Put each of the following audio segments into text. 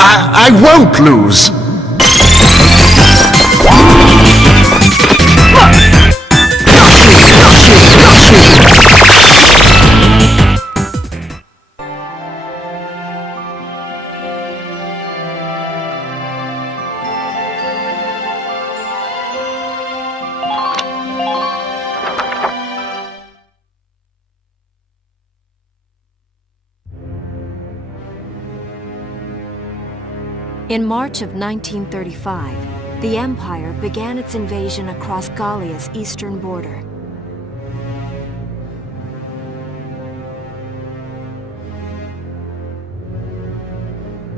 I won't lose. In March of 1935, the Empire began its invasion across Gallia's eastern border.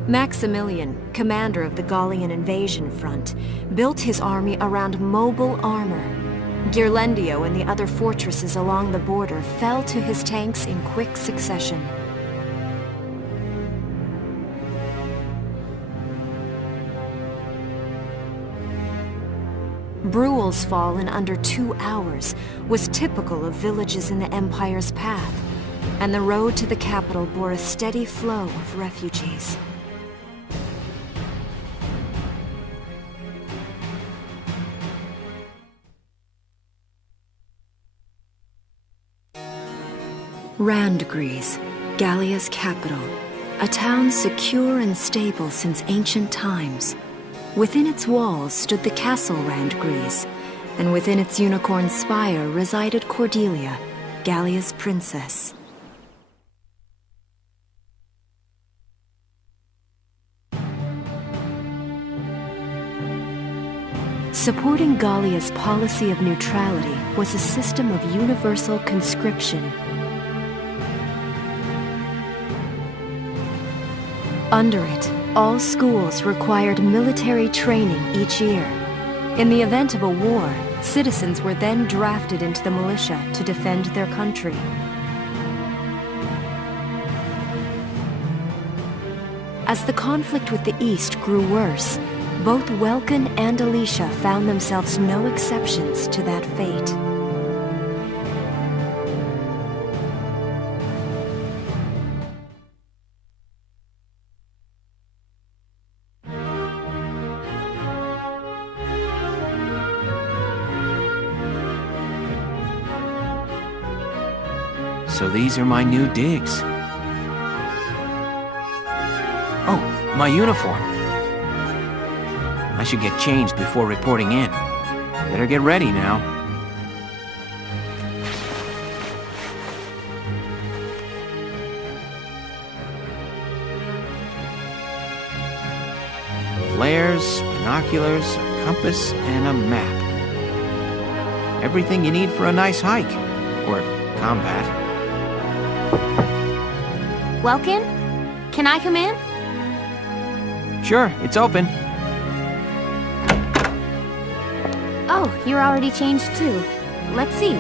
Maximilian, commander of the Gallian invasion front, built his army around mobile armor. Ghirlandaio and the other fortresses along the border fell to his tanks in quick succession. Bruhl's fall in under 2 hours was typical of villages in the Empire's path, and the road to the capital bore a steady flow of refugees. Randgries, Gallia's capital, a town secure and stable since ancient times. Within its walls stood the castle Randgries, and within its unicorn spire resided Cordelia, Gallia's princess. Supporting Gallia's policy of neutrality was a system of universal conscription. Under it, all schools required military training each year. In the event of a war, citizens were then drafted into the militia to defend their country. As the conflict with the East grew worse, both Welkin and Alicia found themselves no exceptions to that fate. So these are my new digs. Oh, my uniform. I should get changed before reporting in. Better get ready now. Flares, binoculars, a compass, and a map. Everything you need for a nice hike. Or combat. Welkin? Can I come in? Sure, it's open. Oh, you're already changed too. Let's see.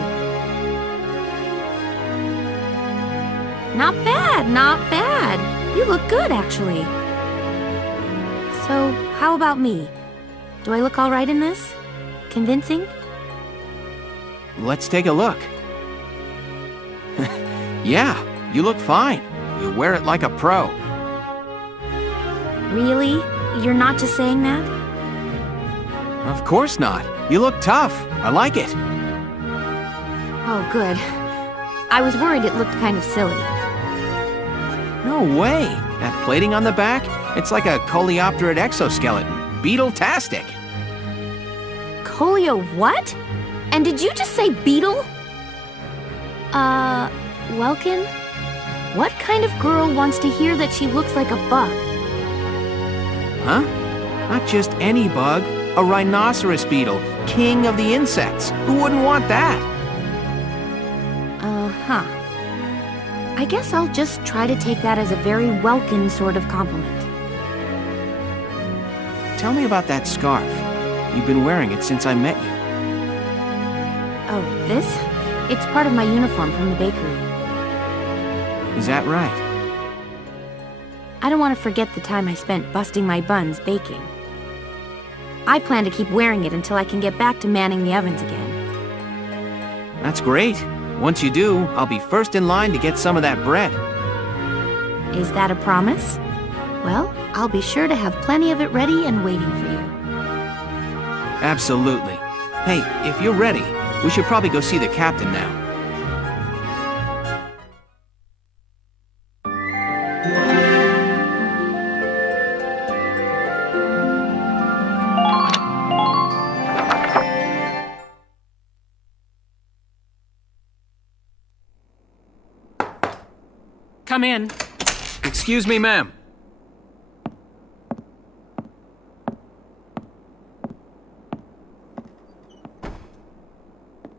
Not bad, not bad. You look good, actually. So, how about me? Do I look all right in this? Convincing? Let's take a look. Yeah, you look fine. You wear it like a pro. Really? You're not just saying that? Of course not. You look tough. I like it. Oh, good. I was worried it looked kind of silly. No way. That plating on the back, it's like a coleopterate exoskeleton. Beetle-tastic. Coleo what? And did you just say beetle? Welkin? What kind of girl wants to hear that she looks like a bug? Huh? Not just any bug. A rhinoceros beetle, king of the insects. Who wouldn't want that? Uh-huh. I guess I'll just try to take that as a very Welkin sort of compliment. Tell me about that scarf. You've been wearing it since I met you. Oh, this? It's part of my uniform from the bakery. Is that right? I don't want to forget the time I spent busting my buns baking. I plan to keep wearing it until I can get back to manning the ovens again. That's great. Once you do, I'll be first in line to get some of that bread. Is that a promise? Well, I'll be sure to have plenty of it ready and waiting for you. Absolutely. Hey, if you're ready, we should probably go see the captain now. Come in. Excuse me, ma'am.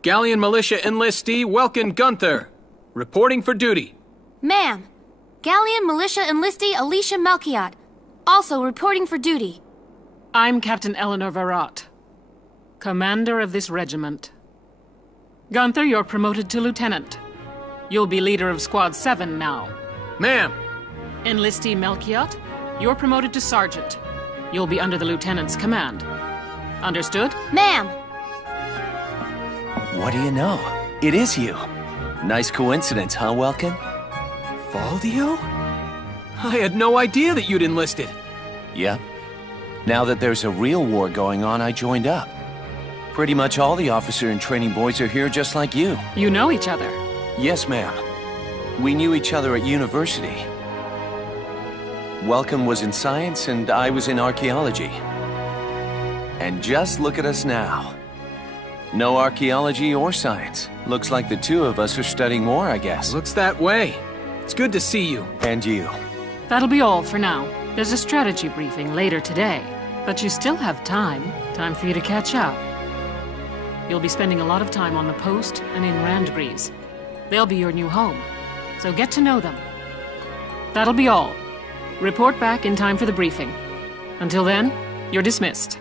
Galleon Militia enlistee Welkin Gunther, reporting for duty. Ma'am, Galleon Militia Enlistee Alicia Melchiot, also reporting for duty. I'm Captain Eleanor Varrot, commander of this regiment. Gunther, you're promoted to lieutenant. You'll be leader of Squad 7 now. Ma'am! Enlistee Melchiot, you're promoted to sergeant. You'll be under the lieutenant's command. Understood? Ma'am! What do you know? It is you. Nice coincidence, huh, Welkin? Valdio? I had no idea that you'd enlisted. Yep. Now that there's a real war going on, I joined up. Pretty much all the officer and training boys are here just like you. You know each other. Yes, ma'am. We knew each other at university. Welkin was in science and I was in archaeology. And just look at us now. No archaeology or science. Looks like the two of us are studying more, I guess. Looks that way. It's good to see you. And you. That'll be all for now. There's a strategy briefing later today, but you still have time for you to catch up. You'll be spending a lot of time on the post and in Randgrees. They'll be your new home, so get to know them. That'll be all. Report back in time for the briefing. Until then, you're dismissed.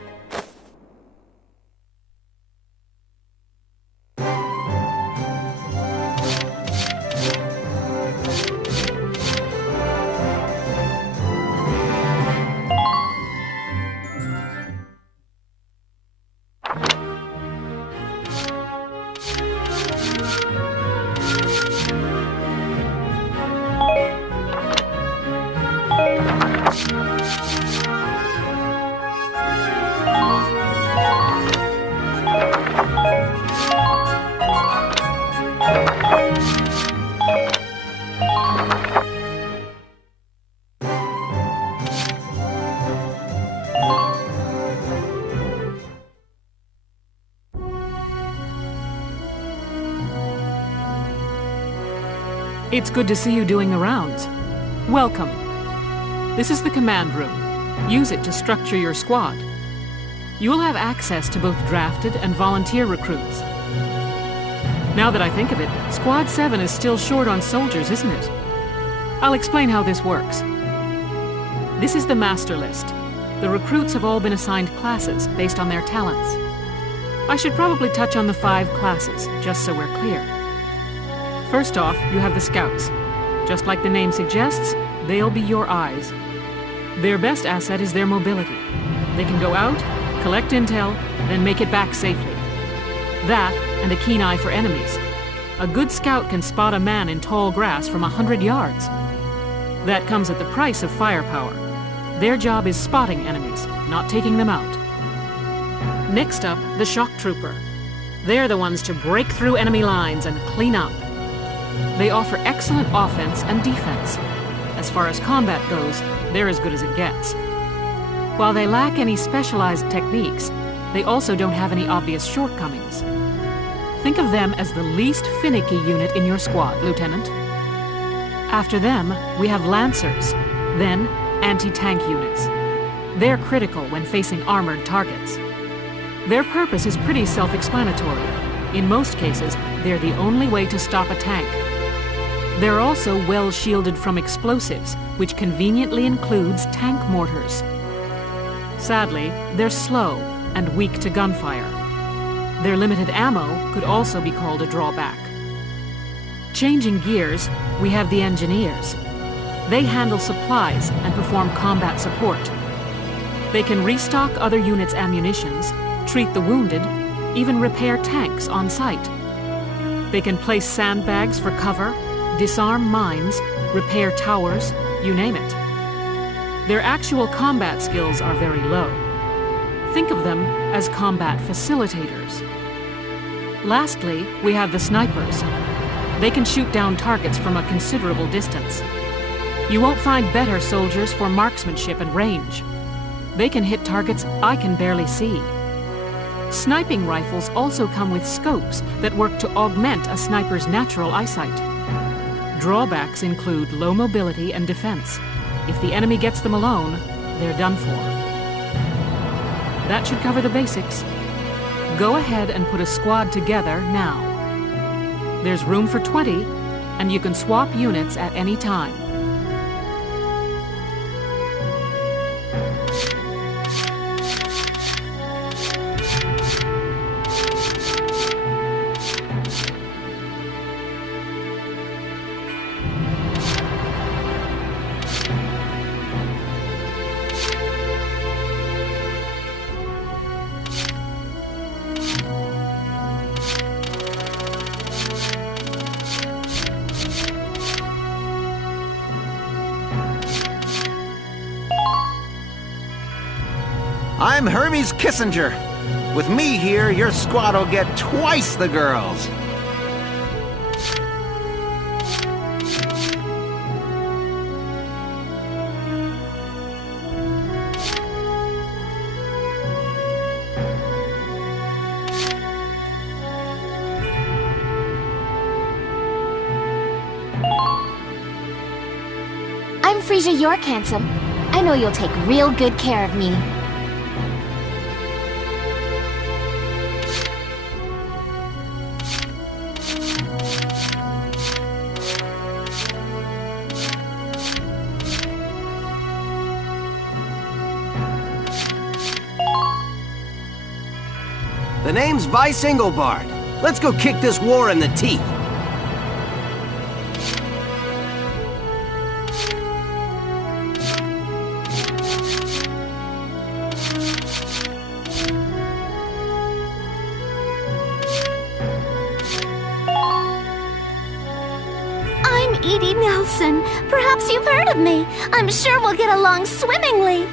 It's good to see you doing the rounds. Welcome. This is the command room. Use it to structure your squad. You will have access to both drafted and volunteer recruits. Now that I think of it, Squad 7 is still short on soldiers, isn't it? I'll explain how this works. This is the master list. The recruits have all been assigned classes based on their talents. I should probably touch on the 5 classes, just so we're clear. First off, you have the Scouts. Just like the name suggests, they'll be your eyes. Their best asset is their mobility. They can go out, collect intel, then make it back safely. That, and a keen eye for enemies. A good scout can spot a man in tall grass from 100 yards. That comes at the price of firepower. Their job is spotting enemies, not taking them out. Next up, the Shock Trooper. They're the ones to break through enemy lines and clean up. They offer excellent offense and defense. As far as combat goes, they're as good as it gets. While they lack any specialized techniques, they also don't have any obvious shortcomings. Think of them as the least finicky unit in your squad, Lieutenant. After them, we have Lancers, then anti-tank units. They're critical when facing armored targets. Their purpose is pretty self-explanatory. In most cases, they're the only way to stop a tank. They're also well shielded from explosives, which conveniently includes tank mortars. Sadly, they're slow and weak to gunfire. Their limited ammo could also be called a drawback. Changing gears, we have the Engineers. They handle supplies and perform combat support. They can restock other units' ammunitions, treat the wounded, even repair tanks on site. They can place sandbags for cover, disarm mines, repair towers, you name it. Their actual combat skills are very low. Think of them as combat facilitators. Lastly, we have the snipers. They can shoot down targets from a considerable distance. You won't find better soldiers for marksmanship and range. They can hit targets I can barely see. Sniping rifles also come with scopes that work to augment a sniper's natural eyesight. Drawbacks include low mobility and defense. If the enemy gets them alone, they're done for. That should cover the basics. Go ahead and put a squad together now. There's room for 20, and you can swap units at any time. I'm Hermes Kissinger. With me here, your squad will get twice the girls. I'm Frisia York, handsome. I know you'll take real good care of me. The name's Vice Engelbard. Let's go kick this war in the teeth. I'm Edie Nelson. Perhaps you've heard of me. I'm sure we'll get along swimmingly.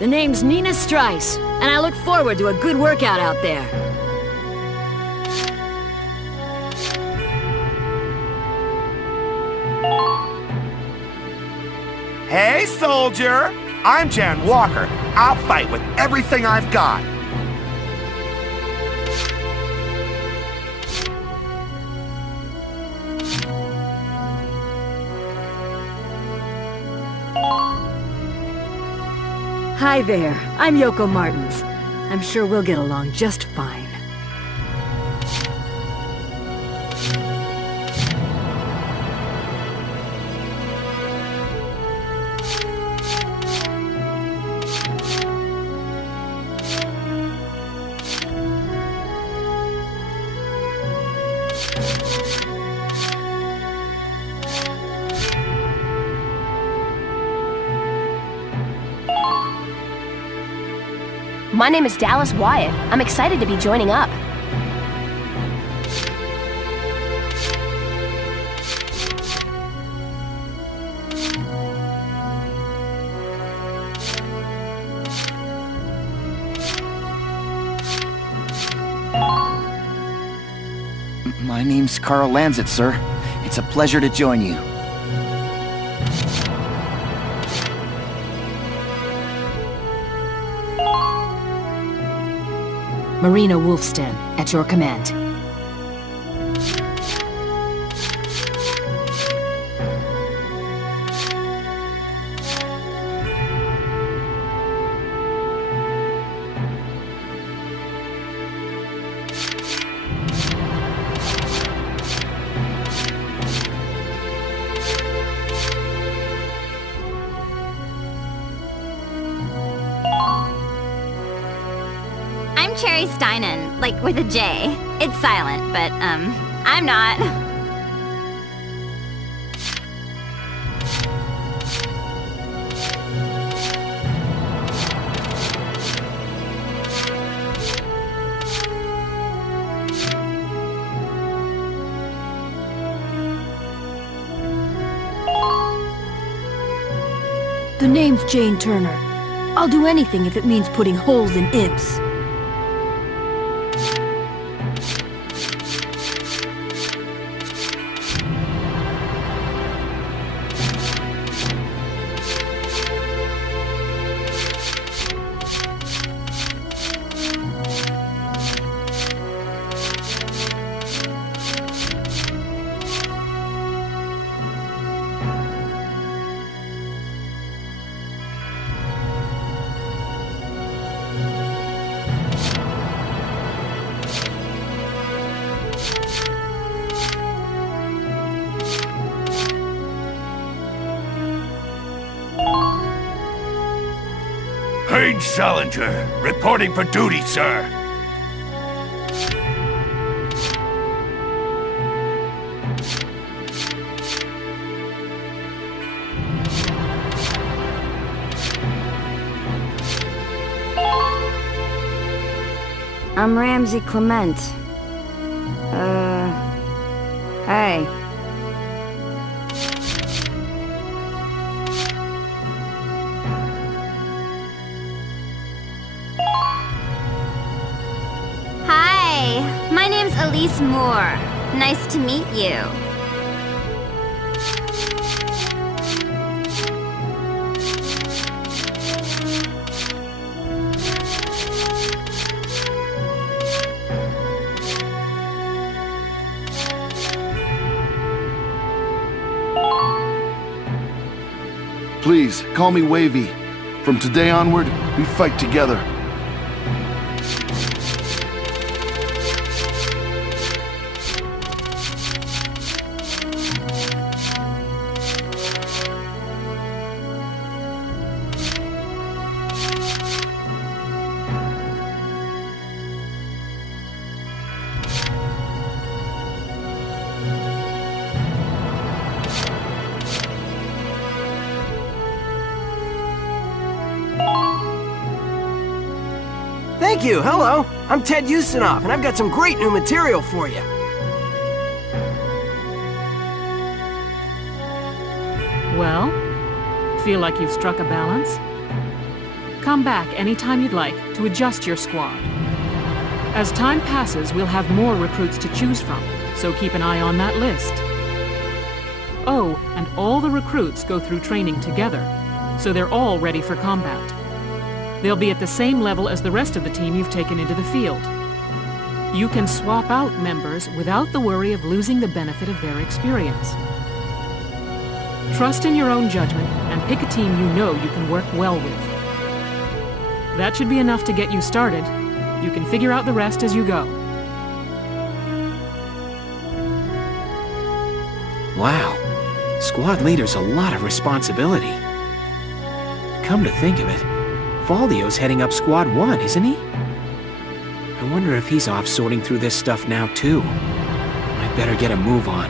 The name's Nina Strice, and I look forward to a good workout out there. Hey, soldier! I'm Jan Walker. I'll fight with everything I've got. Hi there, I'm Yoko Martins. I'm sure we'll get along just fine. My name is Dallas Wyatt. I'm excited to be joining up. My name's Carl Lanzett, sir. It's a pleasure to join you. Marina Wolfston, at your command. Cherry Steinen, like with a J. It's silent, but, I'm not. The name's Jane Turner. I'll do anything if it means putting holes in imps. Salinger, reporting for duty, sir. I'm Ramsey Clement. Hey. My name's Elise Moore. Nice to meet you. Please, call me Wavy. From today onward, we fight together. Thank you, hello. I'm Ted Ustinov, and I've got some great new material for you. Well, feel like you've struck a balance? Come back anytime you'd like to adjust your squad. As time passes, we'll have more recruits to choose from, so keep an eye on that list. Oh, and all the recruits go through training together, so they're all ready for combat. They'll be at the same level as the rest of the team you've taken into the field. You can swap out members without the worry of losing the benefit of their experience. Trust in your own judgment and pick a team you know you can work well with. That should be enough to get you started. You can figure out the rest as you go. Wow. Squad leader's a lot of responsibility. Come to think of it, Valdio's heading up Squad 1, isn't he? I wonder if he's off sorting through this stuff now, too. I'd better get a move on.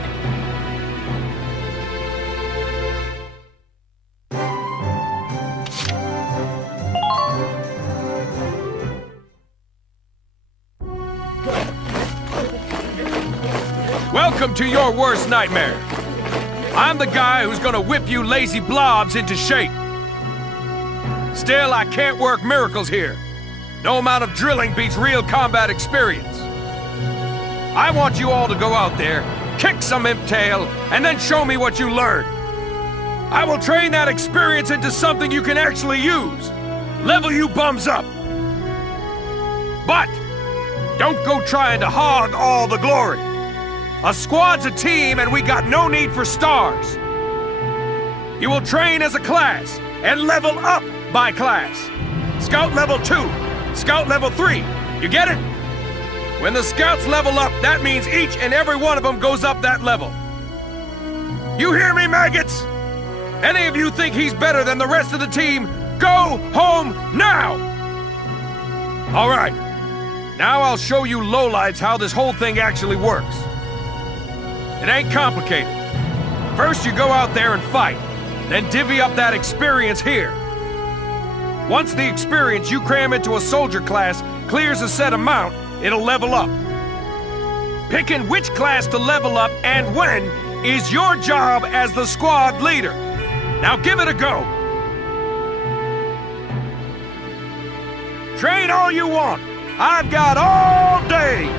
Welcome to your worst nightmare. I'm the guy who's gonna whip you lazy blobs into shape. Still, I can't work miracles here. No amount of drilling beats real combat experience. I want you all to go out there, kick some imp tail, and then show me what you learned. I will train that experience into something you can actually use. Level you bums up. But don't go trying to hog all the glory. A squad's a team, and we got no need for stars. You will train as a class and level up by class. Scout level 2, Scout level 3. You get it? When the scouts level up, that means each and every one of them goes up that level. You hear me, maggots? Any of you think he's better than the rest of the team, go home now! All right. Now I'll show you lowlights how this whole thing actually works. It ain't complicated. First you go out there and fight, then divvy up that experience here. Once the experience you cram into a soldier class clears a set amount, it'll level up. Picking which class to level up and when is your job as the squad leader. Now give it a go. Train all you want. I've got all day.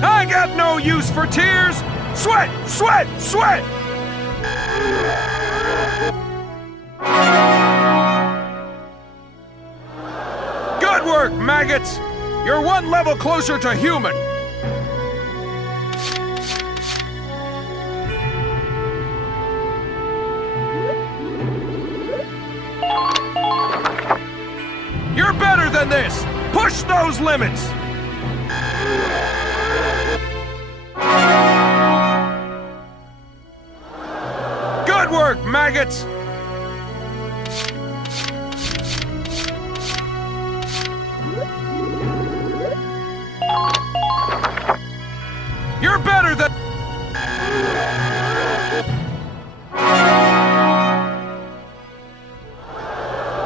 I got no use for tears. Sweat, sweat, sweat. Good work, maggots. You're one level closer to human. You're better than this. Push those limits. Good work, maggots! You're better than...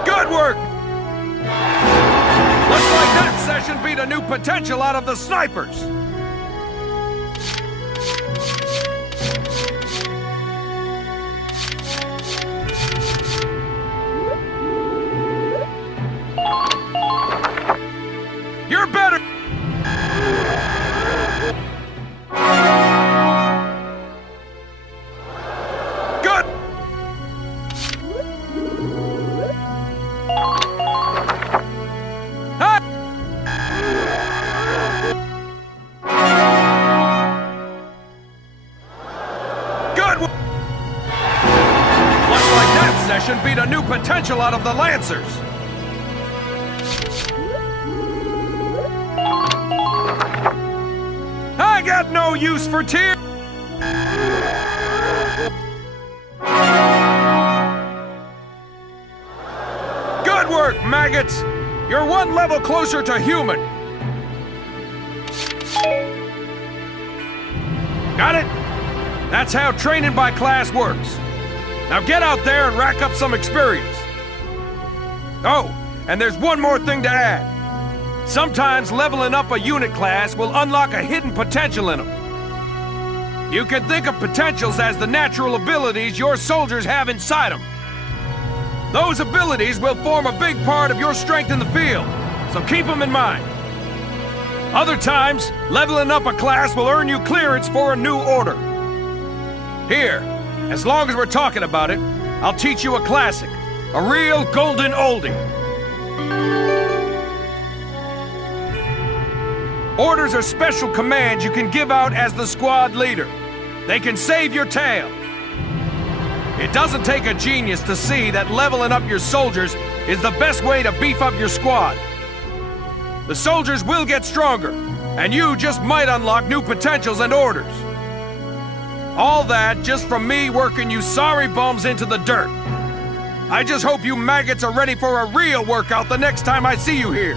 Good work! Looks like that session beat a new potential out of the snipers! You're better! Good! Ah! Good! Looks like that session beat a new potential out of the Lancers! I got no use for tears. Good work, maggots. You're one level closer to human. Got it? That's how training by class works. Now get out there and rack up some experience. Oh, and there's one more thing to add. Sometimes leveling up a unit class will unlock a hidden potential in them. You can think of potentials as the natural abilities your soldiers have inside them. Those abilities will form a big part of your strength in the field, so keep them in mind. Other times, leveling up a class will earn you clearance for a new order. Here, as long as we're talking about it, I'll teach you a classic, a real golden oldie. Orders are special commands you can give out as the squad leader. They can save your tail. It doesn't take a genius to see that leveling up your soldiers is the best way to beef up your squad. The soldiers will get stronger, and you just might unlock new potentials and orders. All that just from me working you sorry bums into the dirt. I just hope you maggots are ready for a real workout the next time I see you here.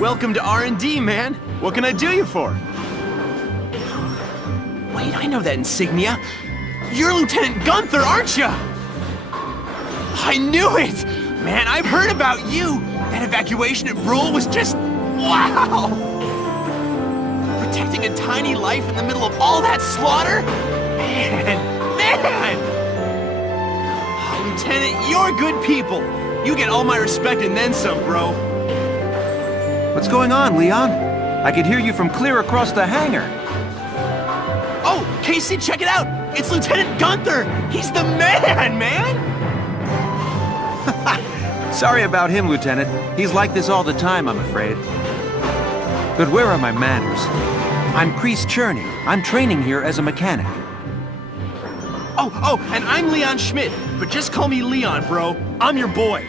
Welcome to R&D, man. What can I do you for? Wait, I know that insignia. You're Lieutenant Gunther, aren't you? I knew it! Man, I've heard about you. That evacuation at Brule was just... wow! Protecting a tiny life in the middle of all that slaughter? Man! Oh, Lieutenant, you're good people. You get all my respect and then some, bro. What's going on, Leon? I could hear you from clear across the hangar. Oh, Casey, check it out! It's Lieutenant Gunther! He's the man, man! Sorry about him, Lieutenant. He's like this all the time, I'm afraid. But where are my manners? I'm Priest Cherney. I'm training here as a mechanic. Oh, and I'm Leon Schmidt, but just call me Leon, bro. I'm your boy.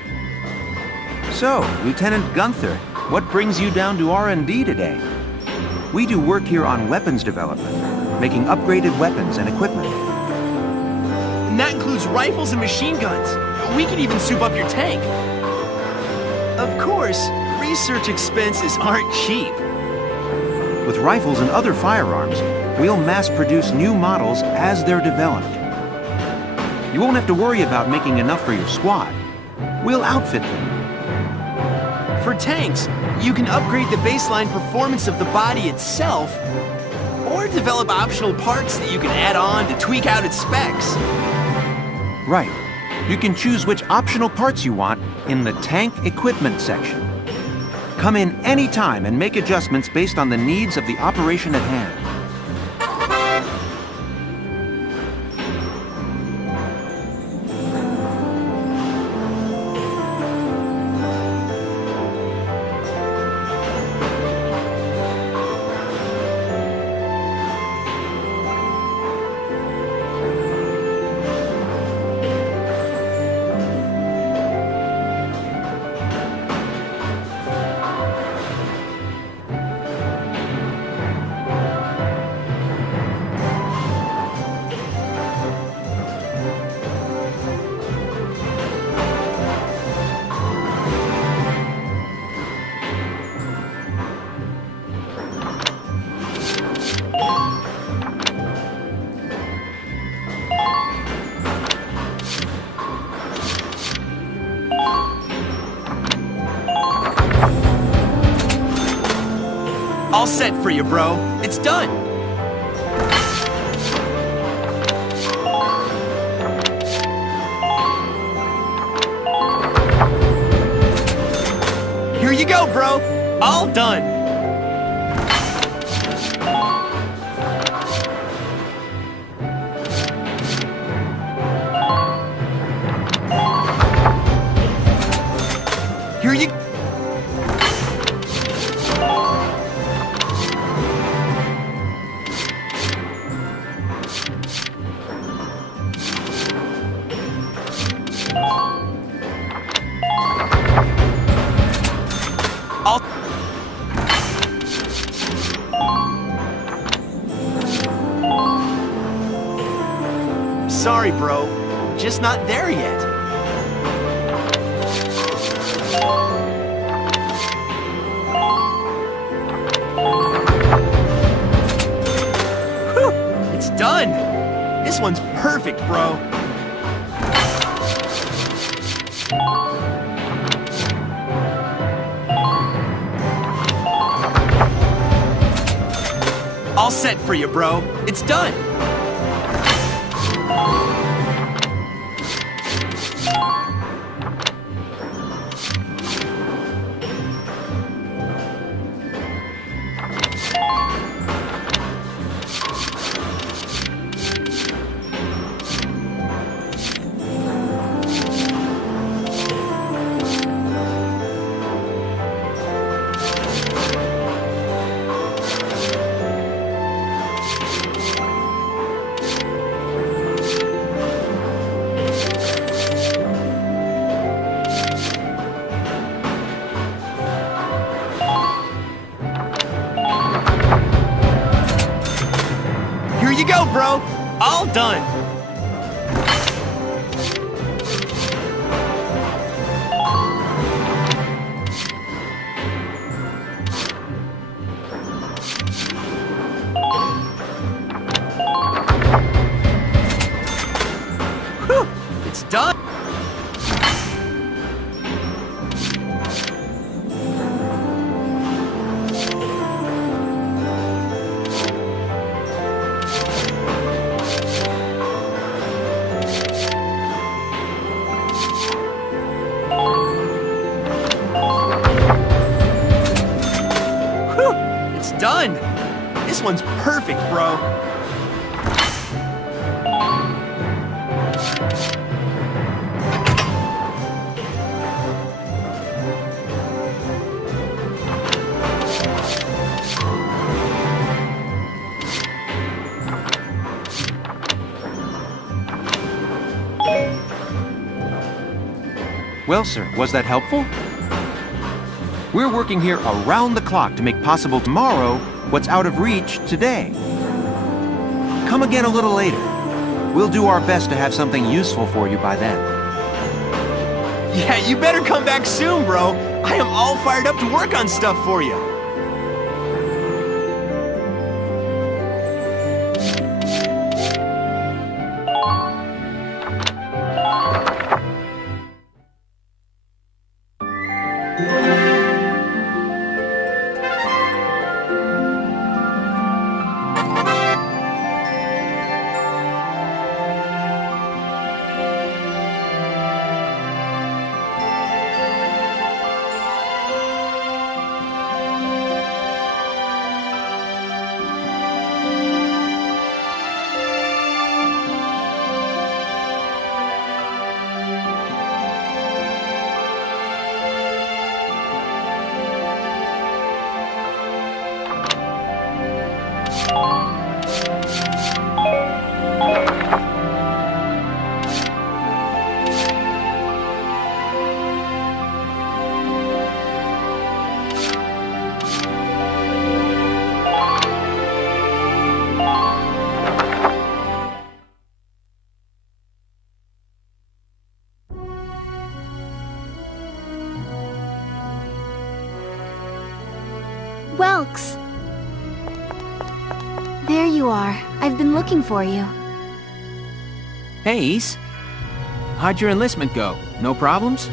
So, Lieutenant Gunther, what brings you down to R&D today? We do work here on weapons development, making upgraded weapons and equipment. And that includes rifles and machine guns. We can even soup up your tank. Of course, research expenses aren't cheap. With rifles and other firearms, we'll mass-produce new models as they're developed. You won't have to worry about making enough for your squad. We'll outfit them. For tanks, you can upgrade the baseline performance of the body itself, or develop optional parts that you can add on to tweak out its specs. Right. You can choose which optional parts you want in the tank equipment section. Come in any time and make adjustments based on the needs of the operation at hand. All set for you, bro. It's done. Here you go, bro. All done. Here you Sorry, bro. Just not there yet. Whew! It's done. This one's perfect, bro. All set for you, bro. It's done. Here you go, bro. All done. Whew, it's done. It's done! This one's perfect, bro. Well, sir, was that helpful? We're working here around the clock to make possible tomorrow what's out of reach today. Come again a little later. We'll do our best to have something useful for you by then. Yeah, you better come back soon, bro. I am all fired up to work on stuff for you. Welks! There you are. I've been looking for you. Hey, Ace. How'd your enlistment go? No problems?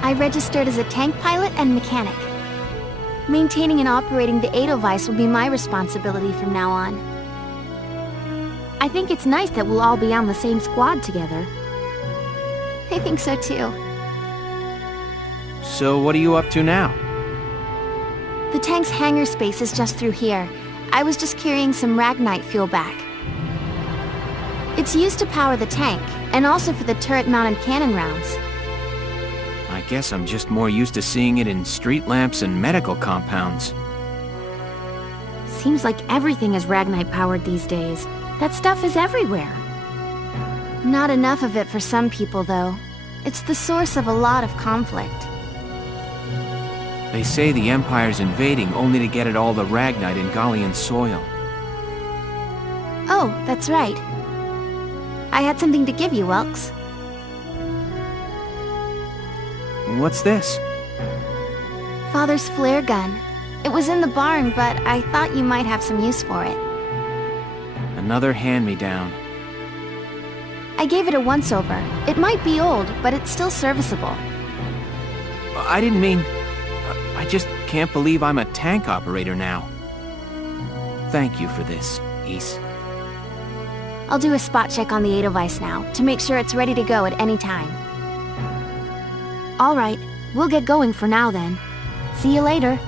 I registered as a tank pilot and mechanic. Maintaining and operating the Edelweiss will be my responsibility from now on. I think it's nice that we'll all be on the same squad together. I think so too. So what are you up to now? The tank's hangar space is just through here. I was just carrying some Ragnite fuel back. It's used to power the tank, and also for the turret-mounted cannon rounds. I guess I'm just more used to seeing it in street lamps and medical compounds. Seems like everything is Ragnite powered these days. That stuff is everywhere. Not enough of it for some people, though. It's the source of a lot of conflict. They say the Empire's invading only to get at all the Ragnite in Gallian soil. Oh, that's right. I had something to give you, Welks. What's this? Father's flare gun. It was in the barn, but I thought you might have some use for it. Another hand-me-down. I gave it a once-over. It might be old, but it's still serviceable. I didn't mean... I just can't believe I'm a tank operator now. Thank you for this, Ace. I'll do a spot check on the Edelweiss now, to make sure it's ready to go at any time. All right, we'll get going for now then. See you later.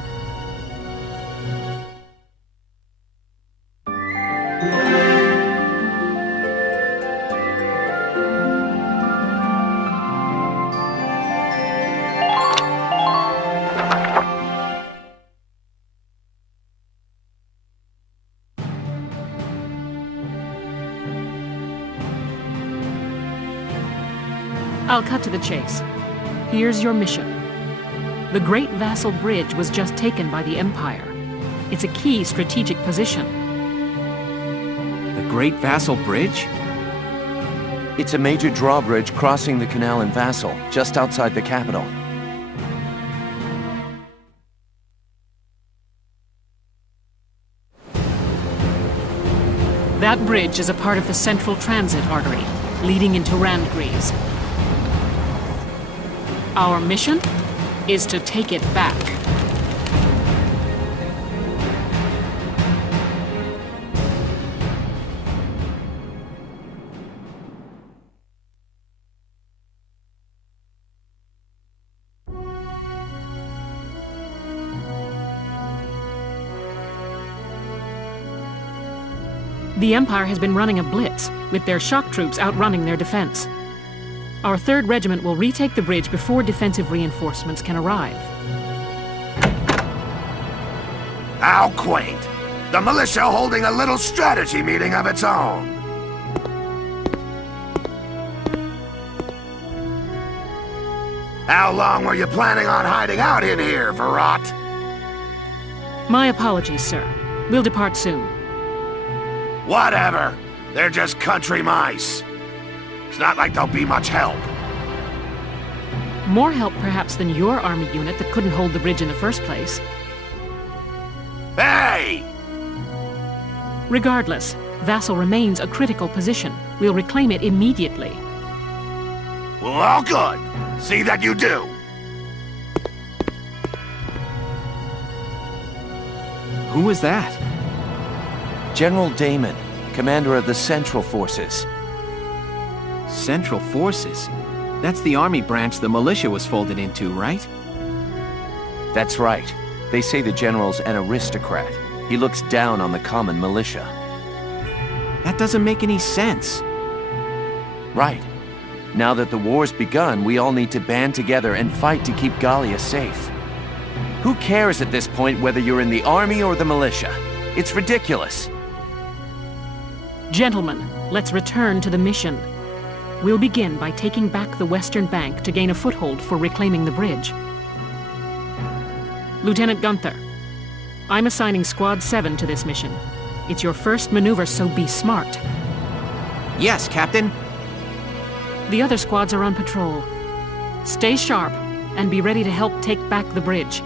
I'll cut to the chase. Here's your mission. The Great Vasel Bridge was just taken by the Empire. It's a key strategic position. The Great Vasel Bridge? It's a major drawbridge crossing the canal in Vasel, just outside the capital. That bridge is a part of the central transit artery, leading into Randgries. Our mission is to take it back. The Empire has been running a blitz, with their shock troops outrunning their defense. Our 3rd Regiment will retake the bridge before defensive reinforcements can arrive. How quaint. The militia holding a little strategy meeting of its own. How long were you planning on hiding out in here, Verrot? My apologies, sir. We'll depart soon. Whatever. They're just country mice. It's not like they'll be much help. More help, perhaps, than your army unit that couldn't hold the bridge in the first place. Hey! Regardless, Vasel remains a critical position. We'll reclaim it immediately. Well, all good. See that you do. Who was that? General Damon, commander of the Central Forces. Central Forces? That's the army branch the militia was folded into, right? That's right. They say the general's an aristocrat. He looks down on the common militia. That doesn't make any sense. Right. Now that the war's begun, we all need to band together and fight to keep Gallia safe. Who cares at this point whether you're in the army or the militia? It's ridiculous. Gentlemen, let's return to the mission. We'll begin by taking back the western bank to gain a foothold for reclaiming the bridge. Lieutenant Gunther, I'm assigning Squad 7 to this mission. It's your first maneuver, so be smart. Yes, Captain. The other squads are on patrol. Stay sharp and be ready to help take back the bridge.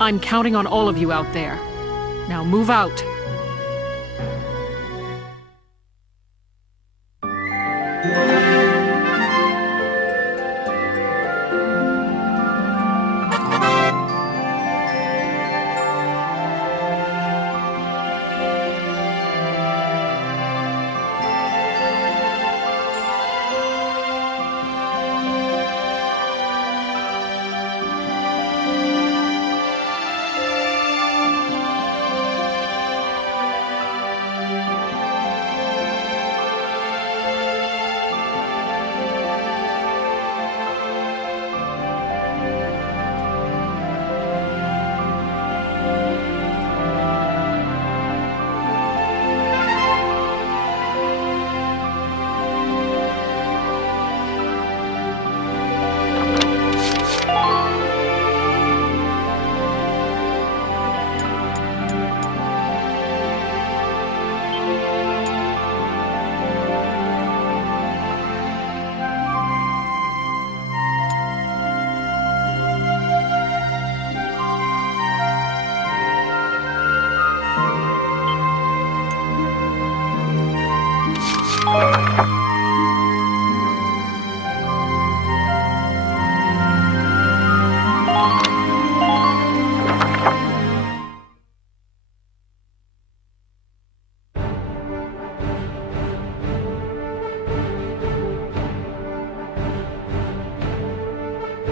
I'm counting on all of you out there. Now move out.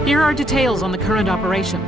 Here are details on the current operation.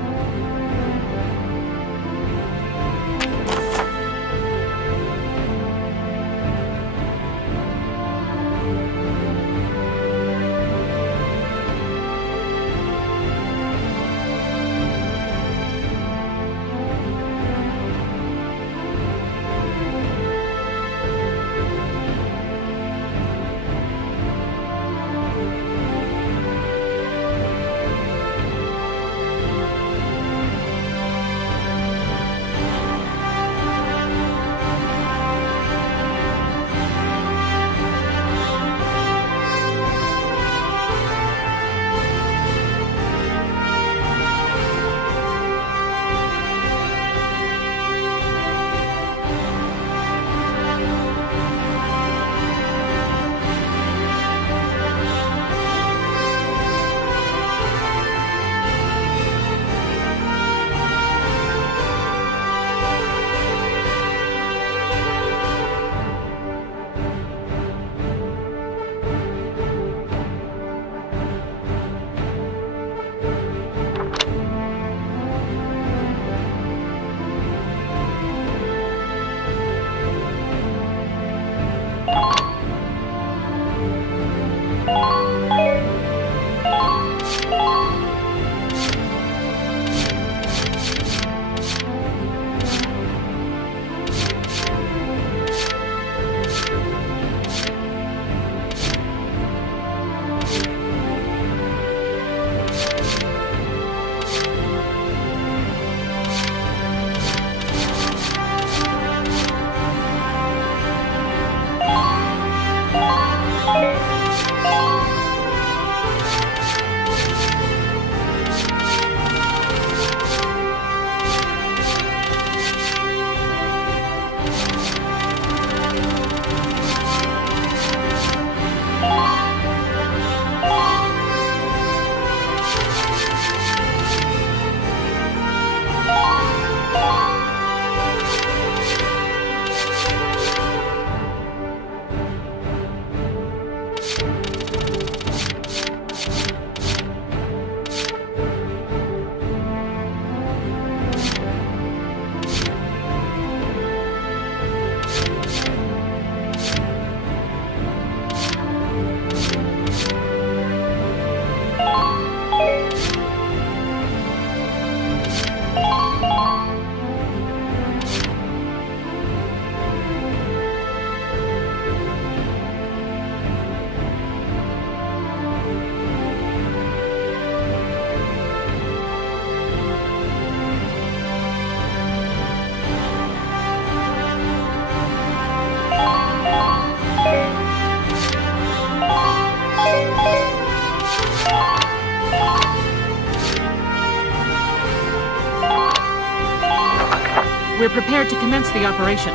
We're prepared to commence the operation.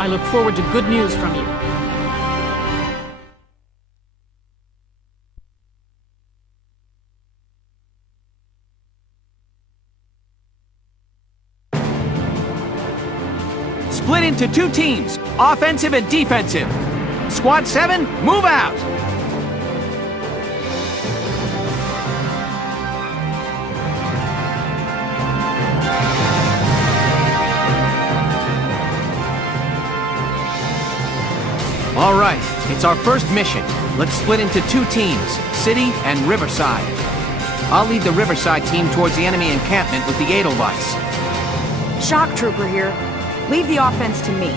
I look forward to good news from you. Split into 2 teams, offensive and defensive. Squad 7, move out! All right, it's our first mission. Let's split into 2 teams, City and Riverside. I'll lead the Riverside team towards the enemy encampment with the Edelweiss. Shock Trooper here. Leave the offense to me.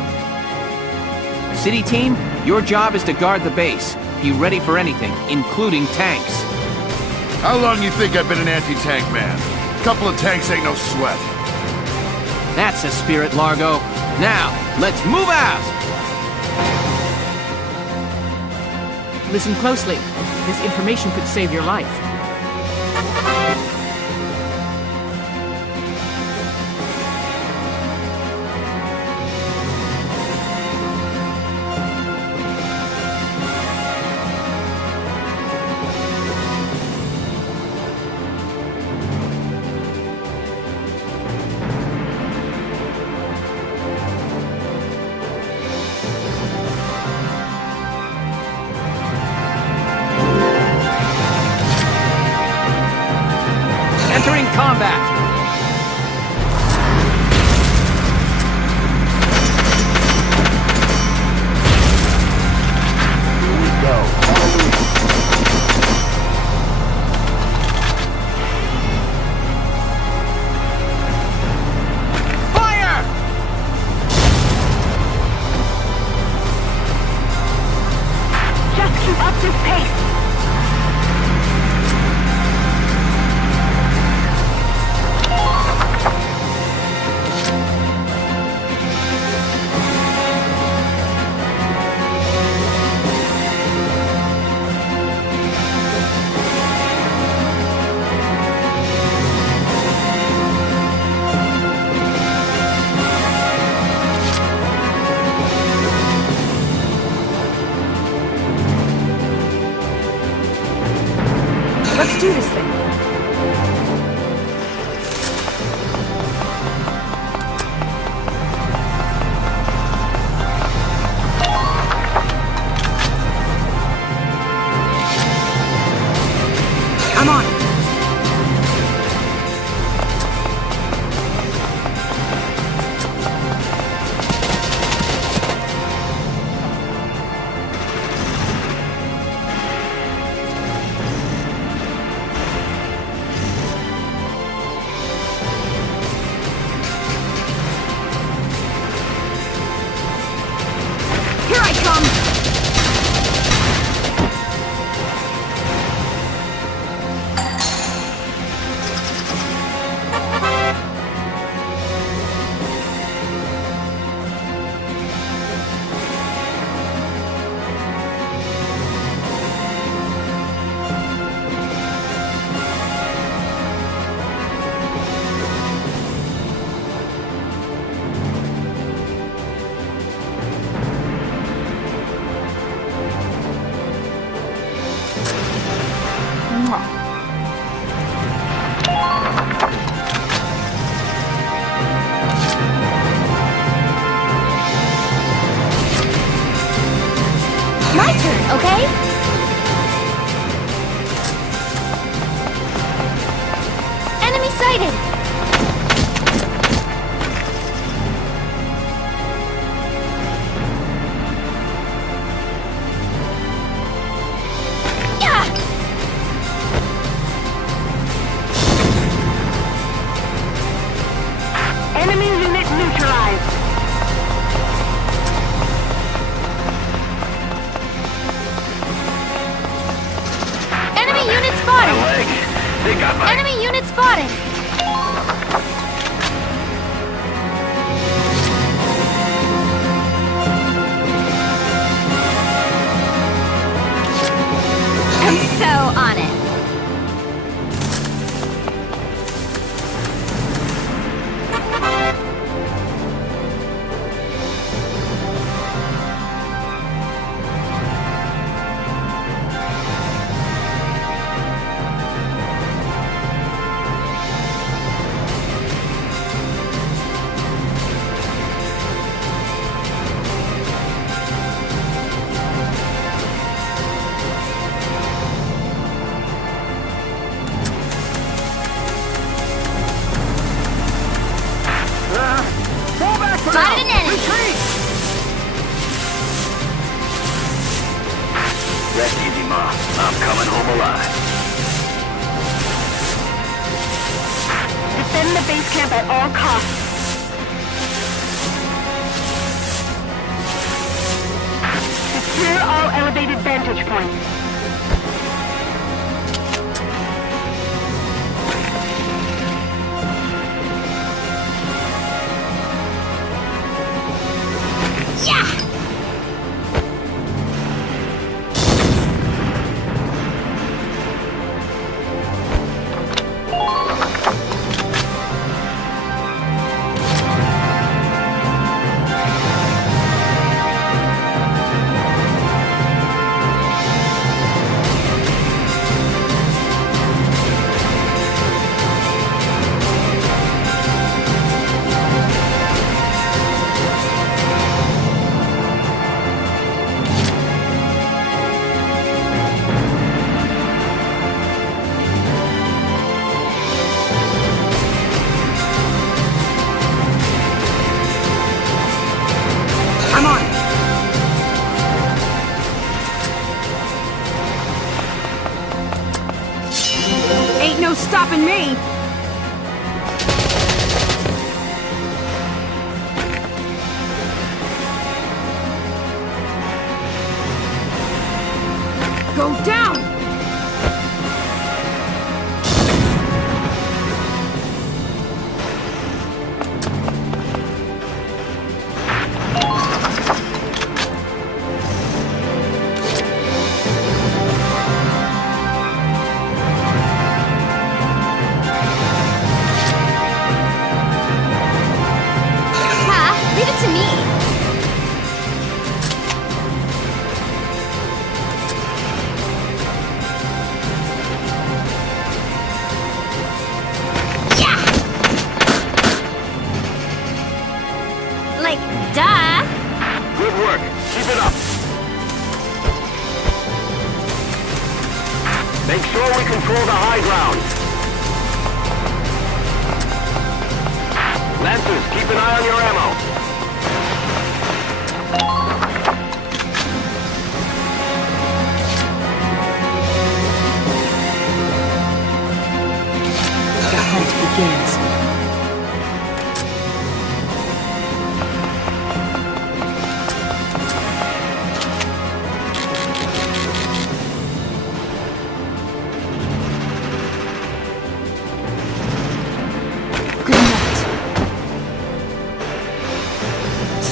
City team, your job is to guard the base. Be ready for anything, including tanks. How long you think I've been an anti-tank man? Couple of tanks ain't no sweat. That's the spirit, Largo. Now, let's move out! Listen closely. This information could save your life. Entering combat! Here we go. Fire! Just keep up this pace. Let's do this thing. I'm on it. Here I come! My turn, okay? Enemy sighted! Yeah! Enemy unit neutralized. Enemy unit spotted! Enemy unit spotted! I'm so on it. peninsula. Defend the base camp at all costs. Secure all elevated vantage points. Stopping me! Go down! Make sure we control the high ground. Lancers, keep an eye on your ammo. The hunt begins.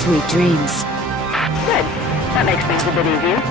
Sweet dreams. Good. That makes things a bit easier.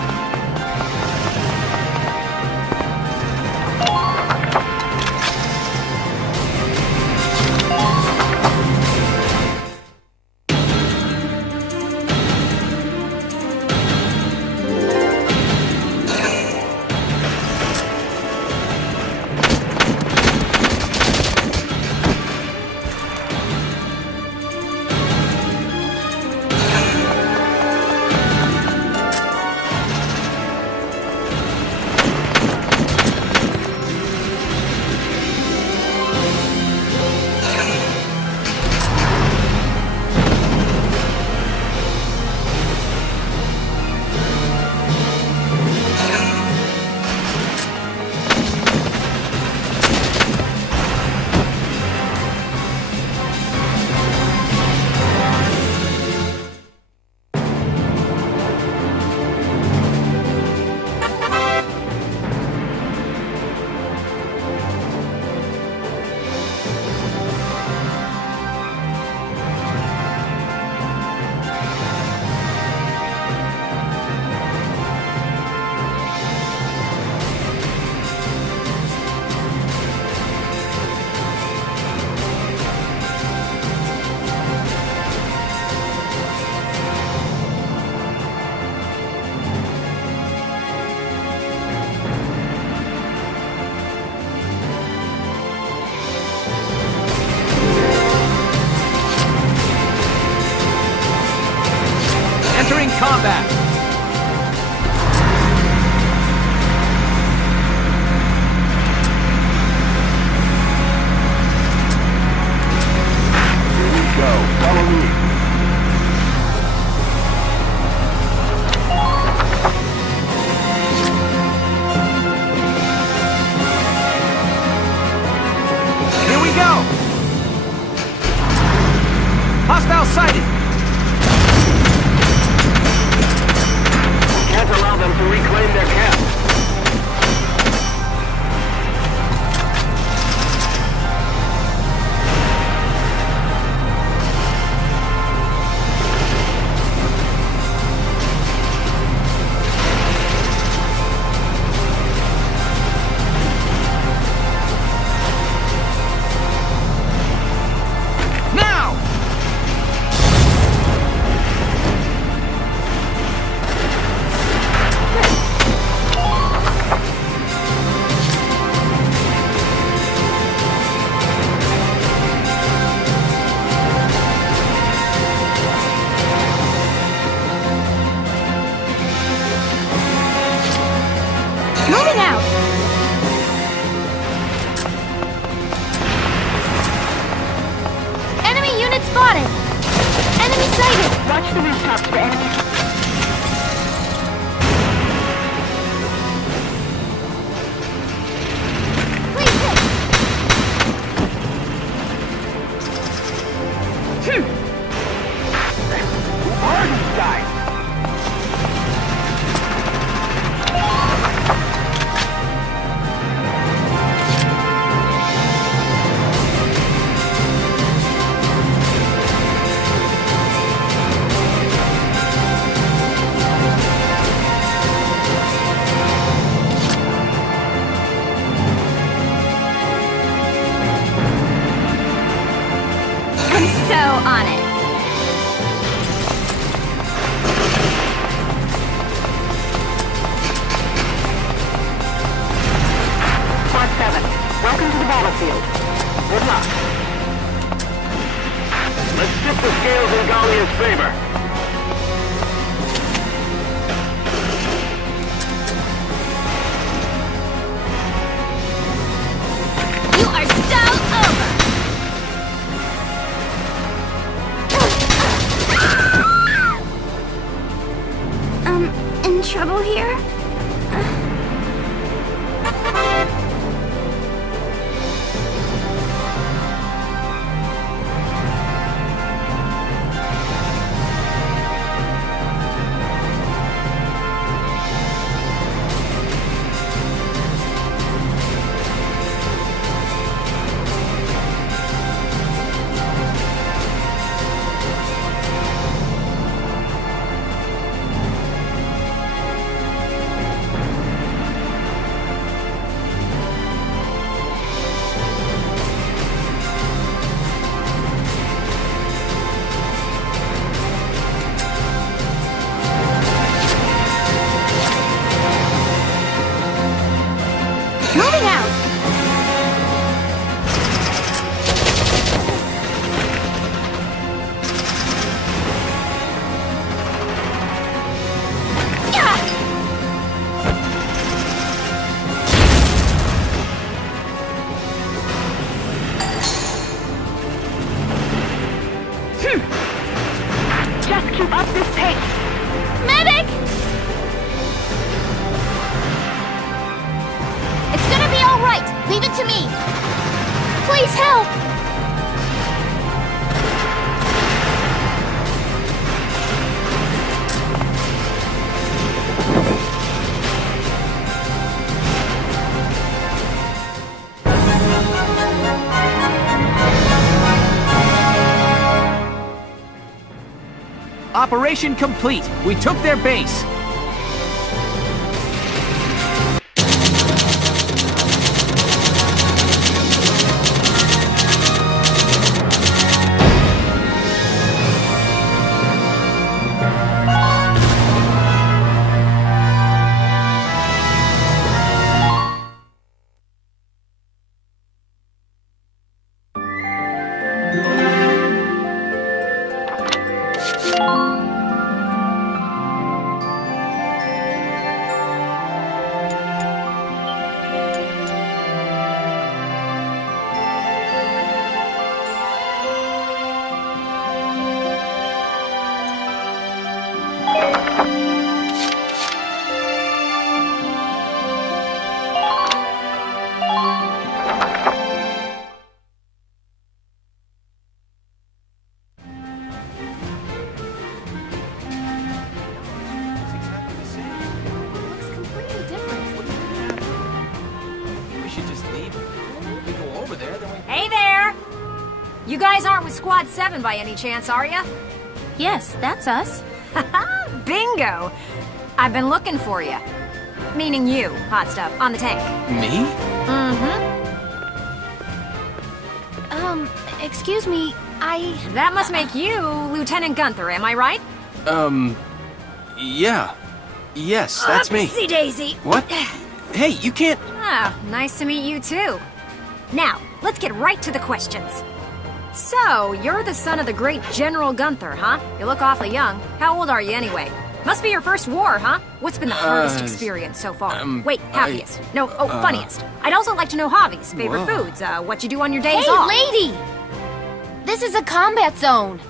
Entering combat! Here we go. Follow me. Moving out! Enemy unit spotted! Enemy sighted! Watch the rooftops for enemies. On it. Squad 7, welcome to the battlefield. Good luck. Let's tip the scales in Gallia's favor. You are so over! In trouble here? Moving out! Just keep up this pace. Medic! It's gonna be all right. Leave it to me. Please help! Operation complete. We took their base. Hey there! You guys aren't with Squad 7 by any chance, are ya? Yes, that's us. Bingo! I've been looking for you. Meaning you, hot stuff, on the tank. Me? Excuse me, That must make you Lieutenant Gunther, am I right? Yeah. Yes, that's me. Upsy daisy. What? Hey, you can't... Ah, nice to meet you too. Now, let's get right to the questions. So, you're the son of the great General Gunther, huh? You look awfully young. How old are you anyway? Must be your first war, huh? What's been the hardest experience so far? Wait, happiest. Funniest. I'd also like to know hobbies, favorite foods, what you do on your days off. Hey, lady! This is a combat zone.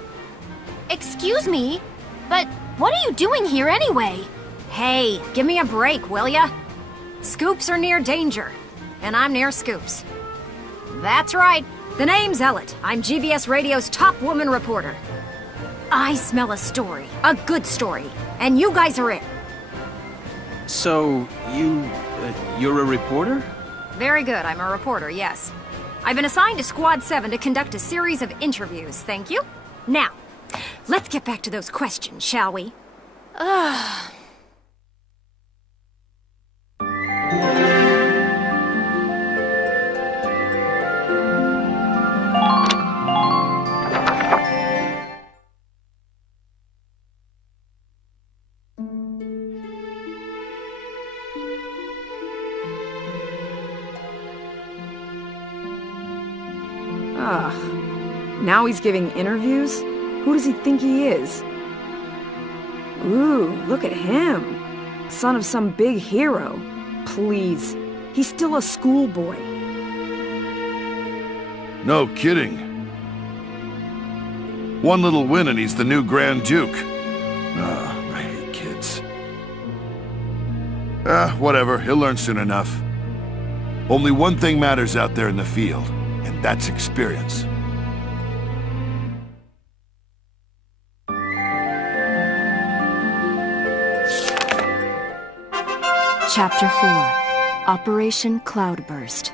Excuse me, but what are you doing here anyway? Hey, give me a break, will ya? Scoops are near danger, and I'm near scoops. That's right. The name's Ellet. I'm GBS Radio's top woman reporter. I smell a story, a good story, and you guys are it. So, you're a reporter? Very good, I'm a reporter, yes. I've been assigned to Squad 7 to conduct a series of interviews, thank you. Now, let's get back to those questions, shall we? Now he's giving interviews? Who does he think he is? Ooh, look at him. Son of some big hero. Please, he's still a schoolboy. No kidding. One little win and he's the new Grand Duke. I hate kids. Whatever, he'll learn soon enough. Only one thing matters out there in the field, and that's experience. Chapter 4, Operation Cloudburst.